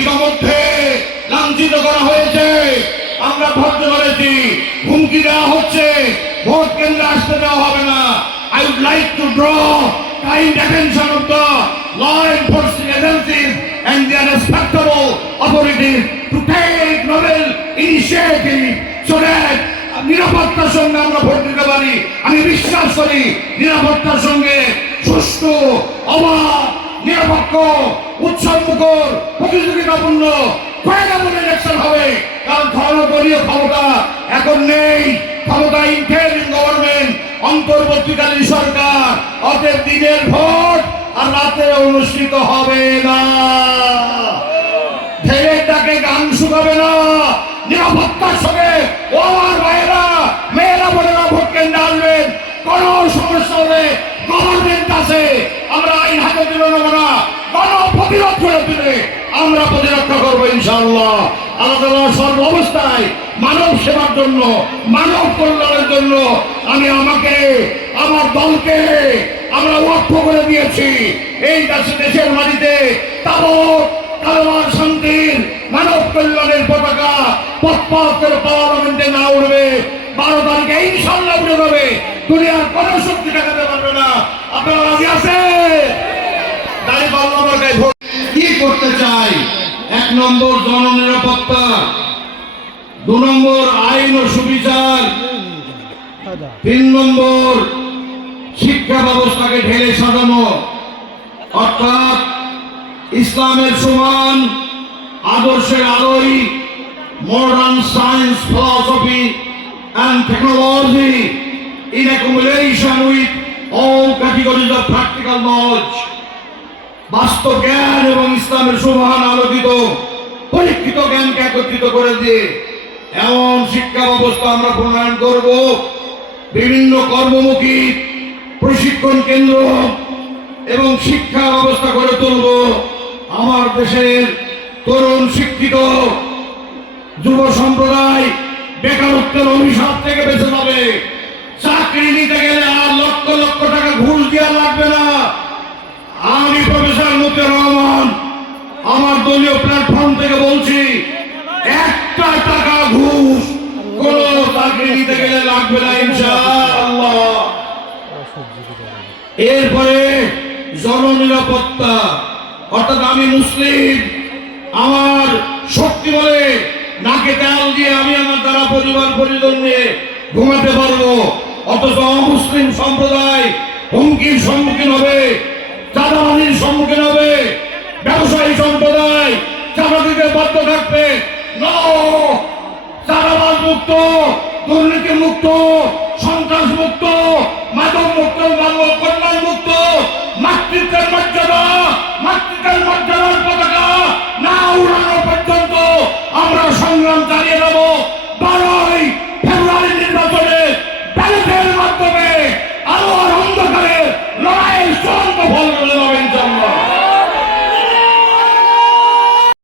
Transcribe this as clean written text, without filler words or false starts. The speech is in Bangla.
ইতিমধ্যে লাঞ্ছিত করা হয়েছে। আমরা ধৈর্য ধরেছি, হুমকি দেওয়া হচ্ছে, ভোট কেন্দ্রে আসতে দেওয়া হবে না। I would like to draw kind attention of the law enforcement agencies and their respectable authorities to take novel initiative so that নিরাপত্তার সঙ্গে আমরা ভোট দিতে পারি। আমি বিশ্বাস করি নিরাপত্তার সঙ্গে সুষ্ঠু, অবাধ, নিরপেক্ষ, উৎসবমুখর, প্রতিযোগিতাপূর্ণ কয়েকটা ইলেকশন হবে। কারণ ধর্মদলীয় ক্ষমতা এখন নেই, ক্ষমতা ইন্টারিম গভর্নমেন্ট, অন্তর্বর্তীকালীন সরকার। অতএব দিনের ভোট আর রাতে অনুষ্ঠিত হবে না। ঢেলের ডাকে গান শুকাবে না। নিরাপত্তার সঙ্গে ও আমার ভাইয়েরা, মেয়েরা, বোনেরা ভোট কেন্দ্রে আসবেন। কোন সমস্যা হলে গভর্নমেন্ট আছে, আমরা আইন হাতে তুলে নেব না, গণ প্রতিরোধ করে তুলে আমরা প্রতিরক্ষা করবো ইনশাআল্লাহ। আল্লাহ তাআলা সর্ব অবস্থায় মানব সেবার জন্য, মানব কল্যাণের জন্য আমি আমাকে, আমার দলকে আমরা ওয়াক্ফ করে দিয়েছি। এই দেশের মাটিতে তাবৎ কালমার শান্তির, মানব কল্যাণের পতাকা পথপথের পার্লামেন্টে না উঠবে, 12 তারিখে ইনশাআল্লাহ উঠে যাবে। দুনিয়ার কোন শক্তি ঠেকাতে পারবে না। আপনারা রাজি আছেন? তাই বাংলাদেশে ভোট কি করতে চাই? 1 নম্বর জননিরাপত্তা, 2 নম্বর আইন ও সুবিচার, 3 নম্বর শিক্ষা ব্যবস্থাকে ঢেলে সাজানো, অর্থাৎ ইসলামের সমান আদর্শের আলোয় modern science, philosophy and technology in accumulation with all categories of practical knowledge. বাস্তব জ্ঞান এবং ইসলামের সমান আলোকিত পরীক্ষিত জ্ঞানকে একত্রিত করে দিয়ে এমন শিক্ষা ব্যবস্থা আমরা প্রণয়ন করব, বিভিন্ন কর্মমুখী প্রশিক্ষণ কেন্দ্র এবং শিক্ষা ব্যবস্থা গড়ে তুলব। আমার দেশের তরুণ শিক্ষিত যুব সম্প্রদায় বেকারত্বের অভিশাপ থেকে বেঁচে যাবে। চাকরি নিতে গেলে আর লক্ষ লক্ষ টাকা ঘুষ দেওয়া লাগবে না। আমি প্রফেসর মতিউর রহমান আমার দলীয় প্ল্যাটফর্ম থেকে বলছি, 1 টাকা ঘুষ কোন চাকরি নিতে গেলে লাগবে না ইনশাআল্লাহ। এরপরে জননিরাপত্তা, অর্থাৎ আমি মুসলিম, আমার শক্তি বলে নাকে তেল দিয়ে আমি আমার দ্বারা পরিবার পরিজন নিয়ে ঘুমাতে পারবো, অথচ অমুসলিম সম্প্রদায় হুমকির সম্মুখীন হবে, চাঁদাবাজির সম্মুখীন হবে, ব্যবসায়ী সম্প্রদায় চাঁদা দিতে বাধ্য থাকবে। চাঁদাবাজ মুক্ত, দুর্নীতি মুক্ত, সন্ত্রাস মুক্ত, মাদক মুক্ত, মানব কল্যাণ মুক্ত, মাতৃত্বের মর্যাদা, মাতৃত্ব